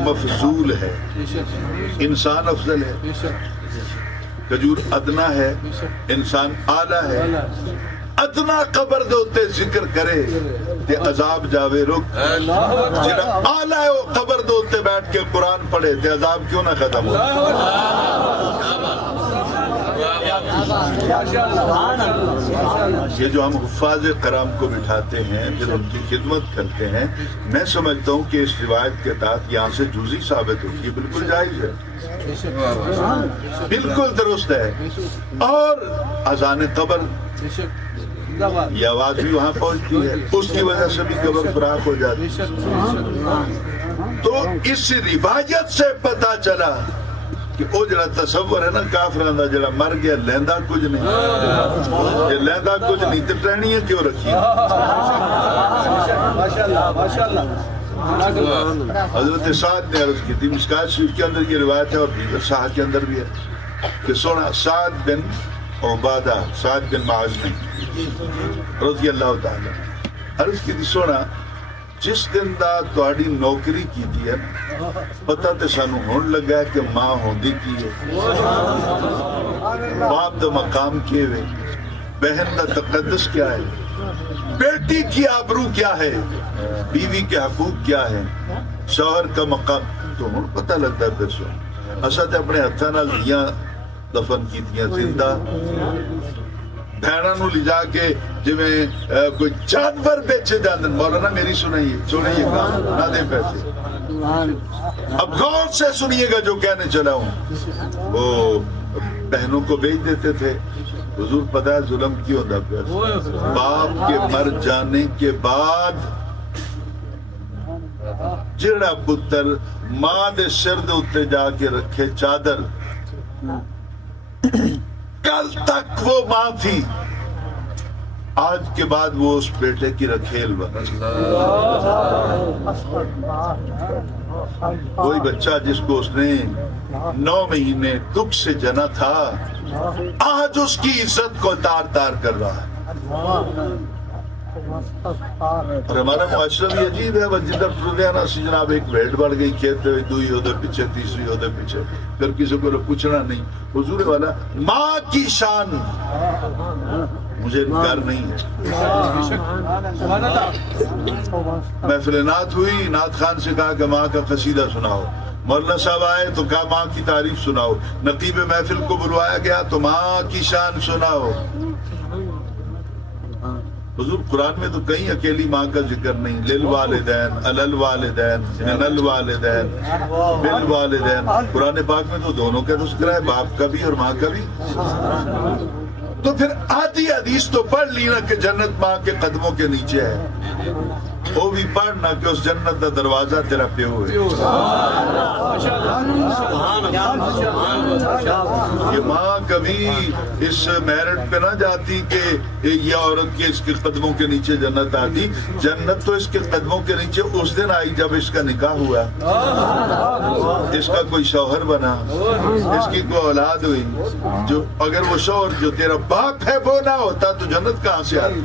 مفضول ہے. انسان افضل ہے, کھجور ادنا ہے, انسان اعلیٰ ہے. ادنا قبر دے اوتے ذکر کرے تے عذاب جاوے رک. جڑا اعلیٰ ہے وہ قبر دے اوتے بیٹھ کے قرآن پڑھے تے عذاب کیوں نہ ختم ہو. یہ جو ہم حفاظ کرام کو بٹھاتے ہیں, پھر ان کی خدمت کرتے ہیں, میں سمجھتا ہوں کہ اس روایت کے تحت یہاں سے جزئی ثابت ہوتی ہے, بالکل جائز ہے, بالکل درست ہے. اور اذان قبر یہ آواز بھی وہاں پہنچتی ہے, اس کی وجہ سے بھی قبر فراق ہو جاتی ہے. تو اس روایت سے پتہ چلا کہ وہ جڑا تصور ہے نا کافران دا, جڑا مر گیا لیندا کچھ نہیں, یہ لیندا کچھ نہیں تو ٹہنیاں کیوں رکھی. حضرت سعد نے عرض کی تھی, مشکات شریف کے اندر یہ روایت ہے اور دیگر صحاح کے اندر بھی ہے کہ سونا سعد بن عبادہ, سعد بن معاذ رضی اللہ تعالی عرض کی تھی, سونا ਜਿਸ ਦਿਨ ਦਾ ਤੁਹਾਡੀ ਨੌਕਰੀ ਕੀਤੀ ਹੈ ਪਤਾ ਤੇ ਸਾਨੂੰ ਹੁਣ ਲੱਗਾ ਕਿ ਮਾਂ ਹੁੰਦੀ ਕੀ ਹੈ, ਬਾਪ ਦਾ ਮਕਾਮ ਕੀ ਹੈ, بہن کا تقدس کیا ہے، بیٹی کی آبرو کیا ہے، بیوی کے حقوق کیا ہے، شوہر کا مقام تو ہوں پتہ لگتا ہے۔ پھر سو اصل تے اپنے ہاتھاں نال دھیاں دفن کیتیاں زندہ، بہناں نوں لے جا کے جویں کوئی جانور بیچے جاندے۔ مولانا میری سنائیے، چھوڑیے کام نہ دے پیسے، اب غور سے سنیے گا جو کہنے چلا ہوں۔ وہ بہنوں کو بیچ دیتے تھے، حضور پتہ ہے ظلم کیوں ہوتا پیا؟ باپ کے مر جانے کے بعد جڑا پتر ماں دے سر دے اتے جا کے رکھے چادر، کل تک وہ ماں تھی، آج کے بعد وہ اس بیٹے کی رکھیل بنا۔ کوئی بچہ جس کو اس نے 9 مہینے دکھ سے جنا تھا، آج اس کی عزت کو تار تار کر رہا ہے۔ اور ہمارا معاشرہ بھی عجیب ہے، جدھر ٹردیانا سی جناب ایک بھیڑ بڑھ گئی کھیت دے دوئی ہو دے پیچھے، تیسری ہو دے پیچھے، پھر کسی کو پوچھنا نہیں۔ حضور والا ماں کی شان مجھے انکار نہیں ہے۔ محفل نعت ہوئی، نعت خان سے کہا کہ ماں کا قصیدہ سناؤ، مولانا صاحب آئے تو کہا ماں کی تعریف سناؤ، نقیب محفل کو بلوایا گیا تو ماں کی شان سناؤ۔ حضور قرآن میں تو کہیں اکیلی ماں کا ذکر نہیں، للوالدین، الالوالدین، من الوالدین، بالوالدین۔ قرآن پاک میں تو دونوں کا تذکرہ ہے، باپ کا بھی اور ماں کا بھی۔ تو پھر آدھی حدیث تو پڑھ لی نا کہ جنت ماں کے قدموں کے نیچے ہے، وہ بھی پڑھنا کہ اس جنت کا دروازہ تیرا پیو ہے۔ یہ ماں کبھی اس میرٹ پہ نہ جاتی کہ یہ عورت کے اس کے قدموں کے نیچے جنت آتی، جنت تو اس کے قدموں کے نیچے اس دن آئی جب اس کا نکاح ہوا، اس کا کوئی شوہر بنا، اس کی کوئی اولاد ہوئی۔ جو اگر وہ شوہر جو تیرا باپ ہے وہ نہ ہوتا تو جنت کہاں سے آتی؟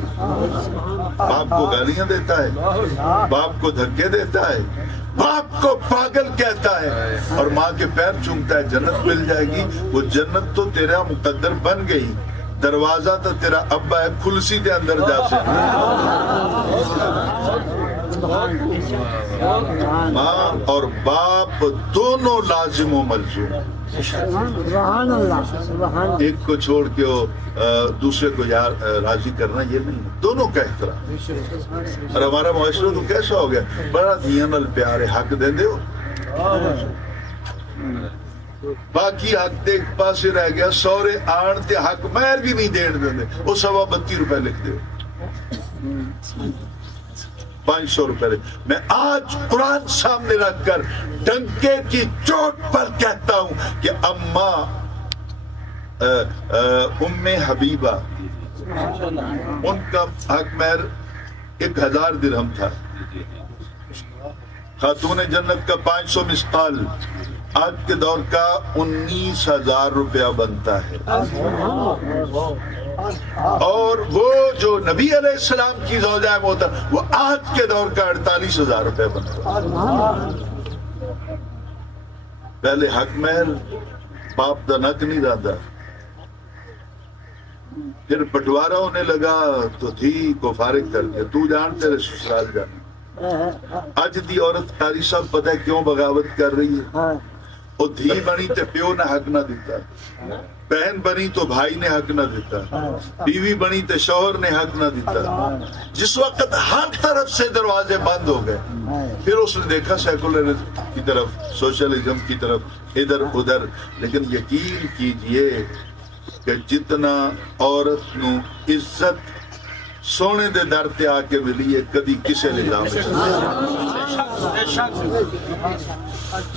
باپ کو گالیاں دیتا ہے، باپ کو دھکے دیتا ہے، باپ کو پاگل کہتا ہے اور ماں کے پیر چومتا ہے، جنت مل جائے گی۔ وہ جنت تو تیرا مقدر بن گئی، دروازہ تو تیرا ابا ہے، کھلسی دے اندر جا سکتا۔ ماں اور باپ دونوں لازم و ملزوم، ایک کو چھوڑ کے دوسرے کو یار راضی کرنا یہ نہیں، دونوں کا احترام۔ اور ہمارا معاشرہ تو کیسا ہو گیا، بڑا دھیاں نال پیارے حق دے دیو، باقی حق دے ایک پاسے رہ گیا، سورے آن تے حق مہر بھی نہیں دین دے، وہ 32 روپے لکھ دے، 500 روپے۔ میں آج قرآن سامنے رکھ کر ڈنکے کی چوٹ پر کہتا ہوں کہ اماں ام حبیبہ ان کا حق مہر 1000 درہم تھا، خاتون جنت کا 500 مثقال آج کے دور کا 19,000 روپیہ بنتا ہے، اور وہ جو نبی علیہ السلام کی زوجہ محترمہ وہ آج کے دور کا 48,000 روپے بنتا ہے۔ پہلے حق مہر باپ دا نک نہیں دادا، پھر بٹوارا ہونے لگا تو دھی کو فارغ کر کے تو جان تیرے سسرال جانا۔ اج دی عورت قاری صاحب پتہ ہے کیوں بغاوت کر رہی ہے؟ وہ دھی بنی تے پیو نے حق نہ دیتا، بہن بنی تو بھائی نے حق نہ دیتا، بیوی بنی تے شوہر نے حق نہ دیتا۔ جس وقت ہر طرف سے دروازے بند ہو گئے، پھر اس نے دیکھا سیکولرزم کی طرف، سوشلزم کی طرف، ادھر ادھر۔ لیکن یقین کیجئے کہ جتنا عورت نو عزت سونے دے در تے آ کے ملی ہے کدی کسے نظام میں۔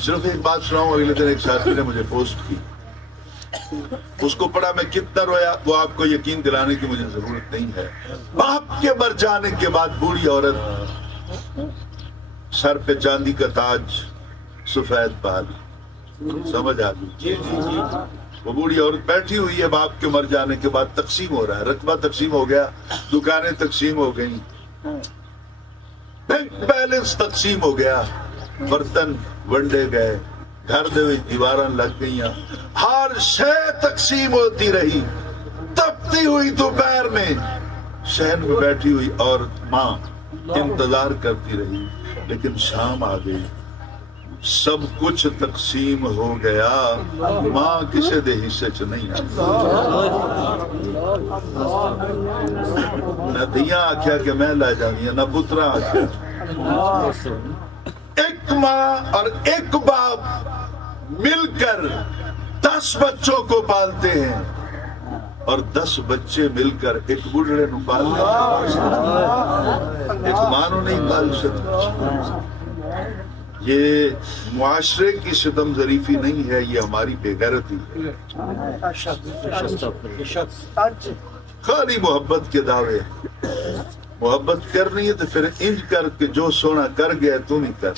صرف ایک بات سناؤں، اگلے دن ایک ساتھی نے مجھے پوسٹ کی، اس کو پڑھا میں کتنا رویا، وہ آپ کو یقین دلانے کی مجھے ضرورت نہیں ہے۔ باپ کے مر جانے کے بعد بوڑھی عورت، سر پہ چاندی کا تاج، سفید بال، سمجھ آ گئی؟ وہ بوڑھی عورت بیٹھی ہوئی ہے، باپ کے مر جانے کے بعد تقسیم ہو رہا ہے، رقبہ تقسیم ہو گیا، دکانیں تقسیم ہو گئیں، بینک بیلنس تقسیم ہو گیا, برتن ونڈے گئے, گھر دے وچ دیواراں لگ گئیاں, ہر شے تقسیم ہوتی رہی. تپتی ہوئی دوپہر میں شہر میں بیٹھی ہوئی اور ماں انتظار کرتی رہی, لیکن شام آ گئی, سب کچھ تقسیم ہو گیا, ماں کسے دے حصے چ نہیں آئی. نہ دھیاں آکھیا کہ میں لے جاندی نہ پترا آکھیا. ایک ماں اور ایک باپ مل کر 10 بچوں کو پالتے ہیں, اور 10 بچے مل کر ایک بڑھڑے نو پالتے ہیں. ایک ماں نو نہیں پال سکتے. یہ معاشرے کی ستم ظریفی نہیں ہے, یہ ہماری بے غیرتی ہے. خالی محبت کے دعوے. محبت کرنی ہے تو پھر انج کر کے جو سونا کر گیا تم ہی کر.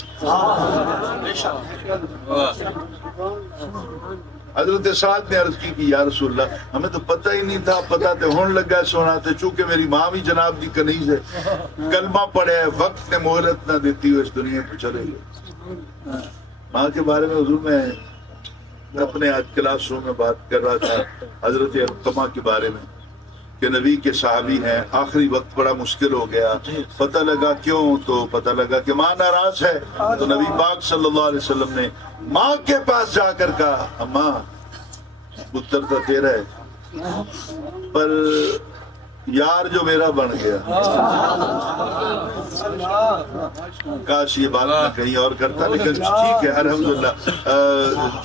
حضرت سعد نے عرض کی کہ یا رسول اللہ ہمیں تو پتہ ہی نہیں تھا, پتہ تے ہون لگا سونا تے, چونکہ میری ماں بھی جناب دی کنیز ہے, کلمہ پڑھے, وقت نے مہلت نہ دیتی ہو, اس دنیا کو چلے گئے. ماں کے بارے میں حضور میں اپنے آج کلاس روم میں بات کر رہا تھا حضرت علقمہ کے بارے میں کہ نبی کے صحابی ہیں, آخری وقت بڑا مشکل ہو گیا, پتہ لگا کیوں, تو پتہ لگا کہ ماں ناراض ہے, تو نبی پاک صلی اللہ علیہ وسلم نے ماں کے پاس جا کر کہا اماں پتر تو تیرا ہے پر یار جو میرا بن گیا. کاش یہ بات میں کہیں اور کرتا, لیکن ٹھیک ہے الحمدللہ.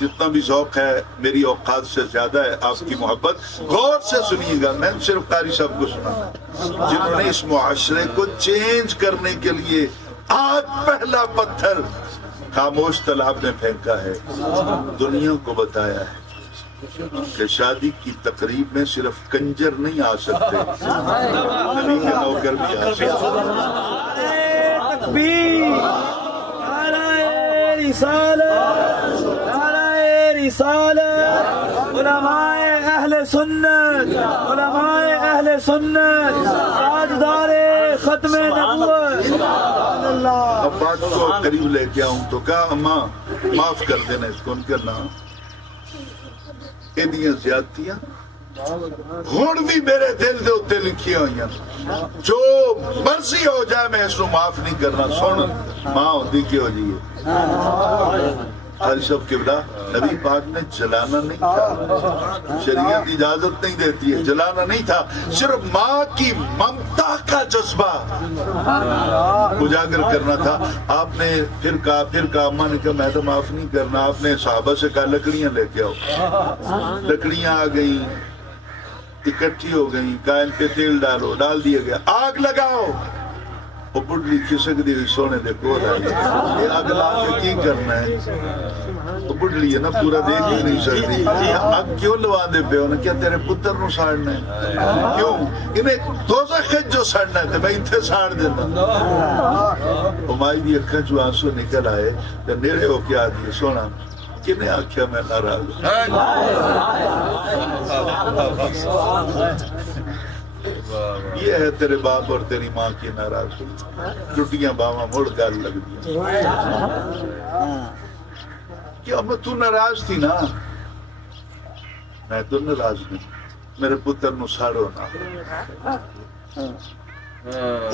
جتنا بھی ذوق ہے میری اوقات سے زیادہ ہے آپ کی محبت. غور سے سنیے گا, میں صرف قاری صاحب کو سنا جنہوں نے اس معاشرے کو چینج کرنے کے لیے آج پہلا پتھر خاموش تالاب میں پھینکا ہے, دنیا کو بتایا ہے کہ شادی کی تقریب میں صرف کنجر نہیں آ سکتے, نبی کے نوکر بھی آ سکتے. تکبیر, نعرہ رسالت, نعرہ رسالت. علماء اہل سنت, علماء اہل سنت, تاجدار ختم نبوت. اب بات کو قریب لے کے آؤں تو کہا اماں معاف کر دینا اس کو, ان کا نام ایڈیاں زیادتیاں ہون بھی میرے دل دے اتے لکھی ہوئی ہیں, جو مرضی ہو جائے میں اس کو معاف نہیں کرنا. سن ماں ہوتی کی ہو جائے. حاجی صاحب قبلہ نبی پاک نے جلانا نہیں تھا, شریعت اجازت نہیں دیتی ہے, جلانا نہیں تھا, صرف ماں کی ممتا کا جذبہ اجاگر کرنا تھا. آپ نے پھر کہا اماں نے کہا میں تو معاف نہیں کرنا. آپ نے صحابہ سے کہا لکڑیاں لے کے آؤ. لکڑیاں آ گئیں, اکٹھی ہو گئیں, کہا ان پہ تیل ڈالو, ڈال دیا گیا. آگ لگاؤ, وہ بڑھڑی کھسک دی ہوئی سونے دے کو یہ آگ لا کے کی کرنا ہے. وہ بڑھڑی ہے نا, پورا دیکھ ہی نہیں سکتی. آگ کیوں لوا دے پہ ہونا, کیا تیرے پتر نو ساڑنا ہے, کیوں انہیں دوزخ جو ساڑنا ہے تو میں اتھے ساڑ دیتا. ہمائی دی اکھاں جو آنسو نکل آئے تو نیرے ہو کے آدھی سونا کنے آکھیا میں ناراض. یہ ہے تیرے باپ اور تیری ماں کی ناراضگی, ٹوٹیاں باواں مڑ گل لگ دیا. کیا میں تو ناراض تھی نا, میں تو ناراض نہیں, میرے پتر نو ساڑو نا.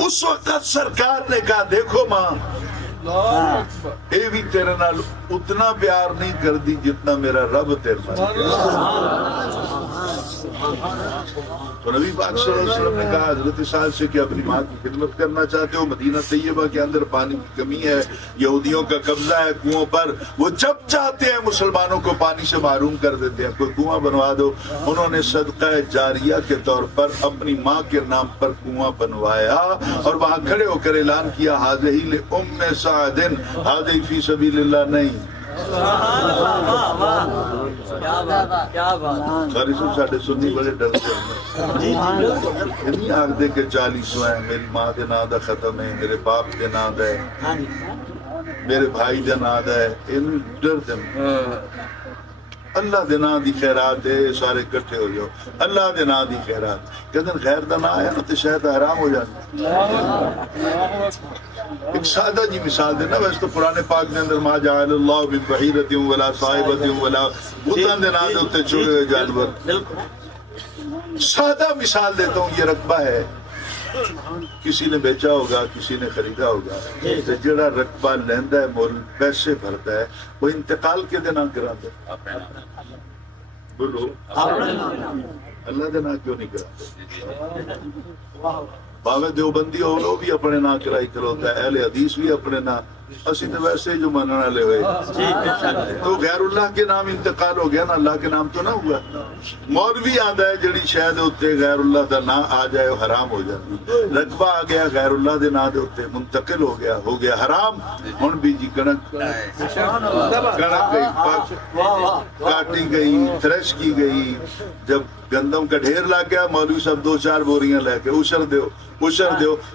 اس وقت سرکار نے کہا دیکھو ماں اے بھی تیرے نال اتنا پیار نہیں کر دی جتنا میرا رب تیرے نال. تو نبی پاک صلی اللہ علیہ وسلم نے کہا حضرت سعد سے کہ اپنی ماں کی خدمت کرنا چاہتے ہو, مدینہ طیبہ کے اندر پانی کی کمی ہے, یہودیوں کا قبضہ ہے کنووں پر, وہ جب چاہتے ہیں مسلمانوں کو پانی سے محروم کر دیتے ہیں, کوئی کنواں بنوا دو. انہوں نے صدقہ جاریہ کے طور پر اپنی ماں کے نام پر کنواں بنوایا اور وہاں کھڑے ہو کر اعلان کیا ہذہ لأم سعد, ہذہ فی سبیل اللہ نہیں. ساری سب ساڑھے سنی بڑے ڈرتے ہیں, نہیں آگ دے کے 40 ہیں, میری ماں دے نام دا ختم ہے, میرے باپ دے نام دا ہے, میرے بھائی دے نام دا ہے, انہوں ڈر دے. اللہ دے نام دی خیرات ہے، سارے اکٹھے ہو جاؤ، اللہ دے نام دی خیرات. کہتے ہیں غیر دا نام آیا نا تو شاید حرام ہو جاتا. ایک سادہ جی مثال دینا، ویسے تو قرآن پاک دے اندر ما جعل اللہ من بحیرۃ ولا صاحبۃ ولا بتاں دے نام دے اوتے چھوڑے ہوئے جانور. سادہ مثال دیتا ہوں، یہ رقبہ ہے، کسی نے بیچا ہوگا، کسی نے خریدا ہوگا، تو جڑا رقبہ لیندا ہے مول پیسے بھرتا ہے، وہ انتقال کے دن کراتا ہے. بولو اللہ دے نام کیوں نہیں کراتے؟ باویں دیوبندی ہو وہ بھی اپنے نام کرائی کروتا ہے، اہل حدیث بھی اپنے نام. اسی تو ویسے جو مننے والے ہوئے تو غیر اللہ کے نام انتقال ہو گیا نا، اللہ کے نام تو نہ ہوا. مولوی آندا ہے جڑی شاید ہوتے غیر اللہ دا نام آ جائے وہ حرام ہو جاتی. رقبہ آ گیا غیر اللہ دے نام دے ہوتے منتقل ہو گیا حرام. ہن بھی جی کنک گئی، کاٹی گئی، تھریش کی گئی. جب گندم کا ڈھیر لگ گیا، مولوی صاحب 2-4 بوریاں لے کے اشر دیو.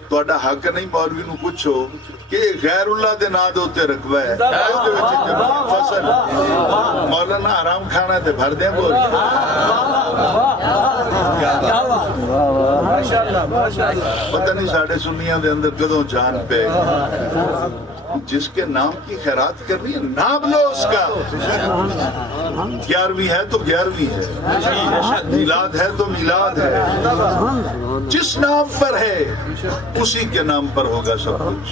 تہاڈا حق نہیں مولوی نو پوچھو کہ غیر اللہ دے نام دے اوتے رقبہ ہے، اودے وچ فصل مولانا حرام کھانا تے بھر دیں بوری. پتہ نہیں ساڈے سنیاں دے اندر کدوں جان پے. جس کے نام کی خیرات کرنی ہے نام لو اس کا. 11ویں ہے تو 11ویں ہے، میلاد ہے تو میلاد ہے. جس نام پر ہے اسی کے نام پر ہوگا سب کچھ،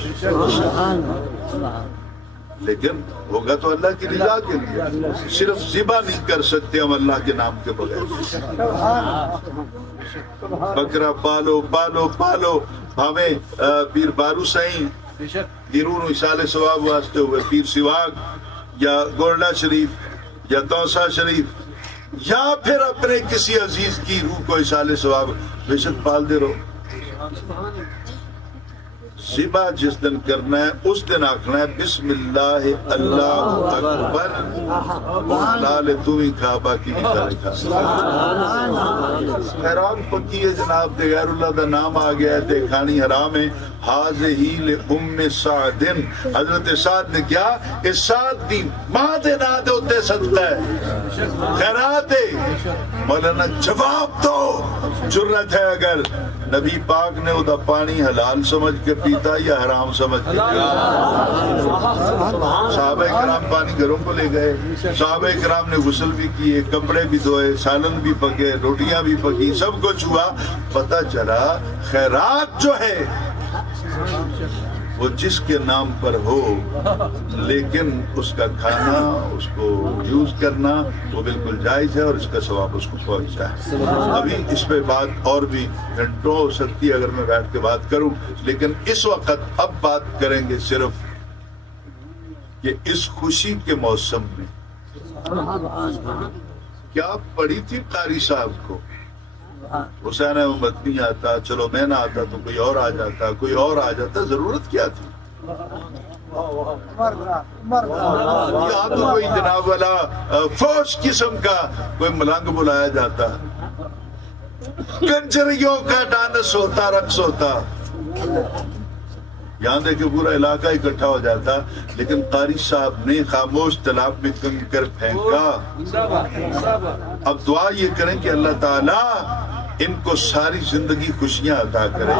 لیکن ہوگا تو اللہ کی رضا کے لیے. صرف ذبح نہیں کر سکتے ہم اللہ کے نام کے بغیر. بکرا پالو پالو پالو، بھاویں پیر بارو سائیں دیرون اشال ثواب واسطے ہوئے، پیر سواگ یا گولڈا شریف یا توسا شریف، یا پھر اپنے کسی عزیز کی روح کو اشال ثواب بے شک پال دے رہو. ذبح جس دن کرنا ہے اس دن آکھنا ہے بسم اللہ اللہ اکبر، حلال تو ہی کھا باقی نہیں کھا. خیرات پکی ہے جناب، تے غیر اللہ دا نام آ گیا ہے تے کھانی حرام ہے. حاضہی لأم سعد، حضرت سعد نے کیا کہ سعد دی ماں دے نا دے ہوتے صدقہ ہے، خیرات ہے. مولانا جواب دو، جرت ہے اگر نبی پاک نے وہ دا پانی حلال سمجھ کے پیتا یا حرام سمجھ کے پیتا؟ صحابہ کرام پانی گھروں کو لے گئے، صحابہ کرام نے غسل بھی کیے، کپڑے بھی دھوئے، سالن بھی پکے، روٹیاں بھی پکی، سب کچھ ہوا. پتہ چلا خیرات جو ہے وہ جس کے نام پر ہو، لیکن اس کا کھانا، اس کو یوز کرنا وہ بالکل جائز ہے اور اس کا ثواب اس کو پہنچتا ہے. ابھی اس پہ بات اور بھی گھنٹوں ہو سکتی ہے اگر میں بیٹھ کے بات کروں، لیکن اس وقت اب بات کریں گے صرف کہ اس خوشی کے موسم میں کیا پڑی تھی قاری صاحب کو. حسین احمد نہیں آتا، چلو میں نہ آتا تو کوئی اور آ جاتا، کوئی اور آ جاتا، ضرورت کیا تھی؟ یہاں تو کوئی جناب والا فوج قسم کا کوئی ملنگ بلایا جاتا، کنجریوں کا ڈانس ہوتا، رقص ہوتا. یہاں دیکھیں پورا علاقہ اکٹھا ہو جاتا، لیکن قاری صاحب نے خاموش تالاب میں کنکر پھینکا. اب دعا یہ کریں کہ اللہ تعالیٰ ان کو ساری زندگی خوشیاں عطا کرے.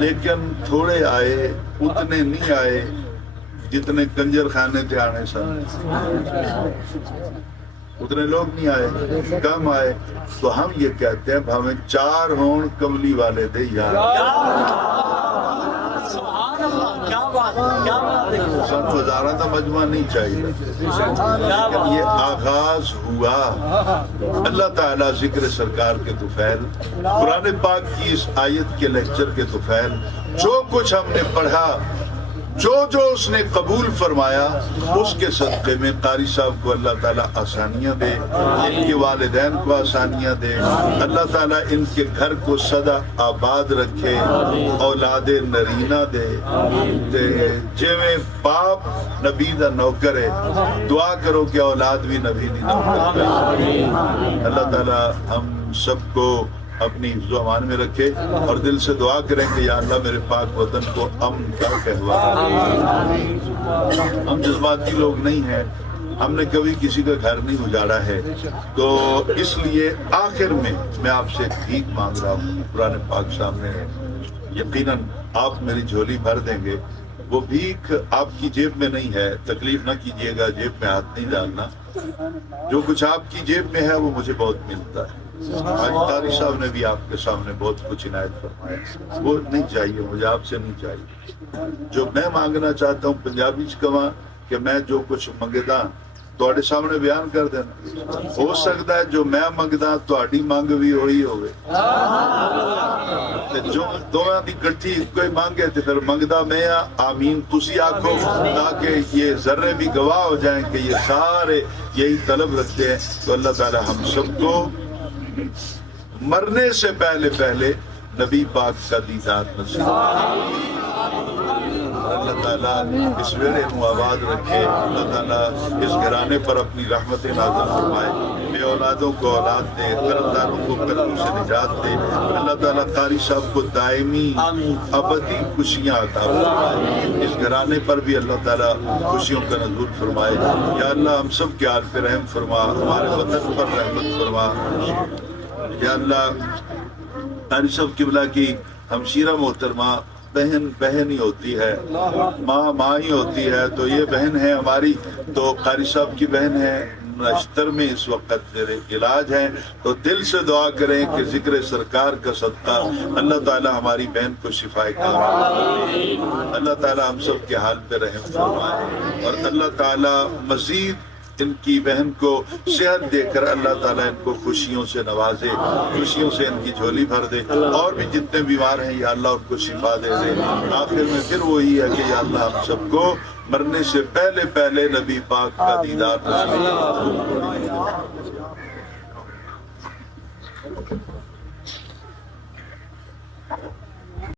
لیکن تھوڑے آئے، اتنے نہیں آئے جتنے کنجر خانے تھے آنے سن. اتنے لوگ نہیں آئے، کم آئے. تو ہم یہ کہتے ہیں ہمیں 4 ہون کملی والے دے یار. سن ہزارہ تو مجمع نہیں چاہیے، لیکن یہ آغاز ہوا. اللہ تعالیٰ ذکر سرکار کے طفیل، قرآن پاک کی اس آیت کے لیکچر کے طفیل، جو کچھ ہم نے پڑھا، جو جو اس نے قبول فرمایا، اس کے صدقے میں قاری صاحب کو اللہ تعالیٰ آسانیاں دے، ان کے والدین کو آسانیاں دے، اللہ تعالیٰ ان کے گھر کو سدا آباد رکھے، اولاد نرینہ دے. جویں باپ نبی دا نوکر ہے، دعا کرو کہ اولاد بھی نبی دی نوکر ہے. اللہ تعالیٰ ہم سب کو اپنی حفظ و امان میں رکھے اور دل سے دعا کریں کہ یا اللہ میرے پاک وطن کو امن کا کہوا. ہم جذباتی لوگ نہیں ہیں، ہم نے کبھی کسی کا گھر نہیں اجاڑا ہے، تو اس لیے آخر میں آپ سے ایک بھیک مانگ رہا ہوں قرآن پاک سامنے ہے، یقیناً آپ میری جھولی بھر دیں گے۔ وہ بھیک آپ کی جیب میں نہیں ہے، تکلیف نہ کیجیے گا، جیب میں ہاتھ نہیں ڈالنا، جو کچھ آپ کی جیب میں ہے وہ مجھے بہت ملتا ہے۔ آج قاری صاحب نے بھی آپ کے سامنے بہت کچھ عنایت فرمایا، وہ نہیں چاہیے مجھے، آپ سے نہیں چاہیے۔ جو میں مانگنا چاہتا ہوں پنجابی چ کہاں کہ میں جو کچھ منگدا تواڈے سامنے بیان کر دینا، ہو سکتا ہے جو میں منگدا تواڈی منگ بھی ہوئی ہوئے، جو دونوں دی کٹھی کوئی مانگے تو پھر منگدا میں آمین تسی آکھو، تاکہ یہ ذرے بھی گواہ ہو جائیں کہ یہ سارے یہی طلب رکھتے ہیں۔ تو اللہ تعالی ہم سب کو مرنے سے پہلے نبی پاک کا دیدار نصیب، اللہ تعالیٰ اس ویڑے کو آباد رکھے، اللہ تعالیٰ اس گھرانے پر اپنی رحمت نازل فرمائے، بے اولادوں کو اولاد دے، قرضداروں کو قرضوں سے نجات دے، اللہ تعالیٰ قاری صاحب کو دائمی ابدی خوشیاں عطا فرمائے، اس گھرانے پر بھی اللہ تعالیٰ خوشیوں کا نزول فرمائے۔ یا اللہ ہم سب کے حال پہ رحم فرما، ہمارے وطن پر رحمت فرما۔ یا اللہ قاری صاحب قبلہ کی ہمشیرہ محترمہ بہن ہی ہوتی ہے، ماں ہی ہوتی ہے، تو یہ بہن ہے ہماری، تو قاری صاحب کی بہن ہے، نشتر میں اس وقت علاج ہے، تو دل سے دعا کریں کہ ذکر سرکار کا صدقہ اللہ تعالی ہماری بہن کو شفائے کامل، اللہ تعالی ہم سب کے حال پہ رحم فرمائے، اور اللہ تعالی مزید ان کی بہن کو صحت دے کر اللہ تعالیٰ ان کو خوشیوں سے نوازے، خوشیوں سے ان کی جھولی بھر دے، اور بھی جتنے بیمار ہیں یا اللہ ان کو شفا دے دے۔ آخر میں پھر وہی ہے کہ یا اللہ ہم سب کو مرنے سے پہلے نبی پاک کا دیدار نصیب۔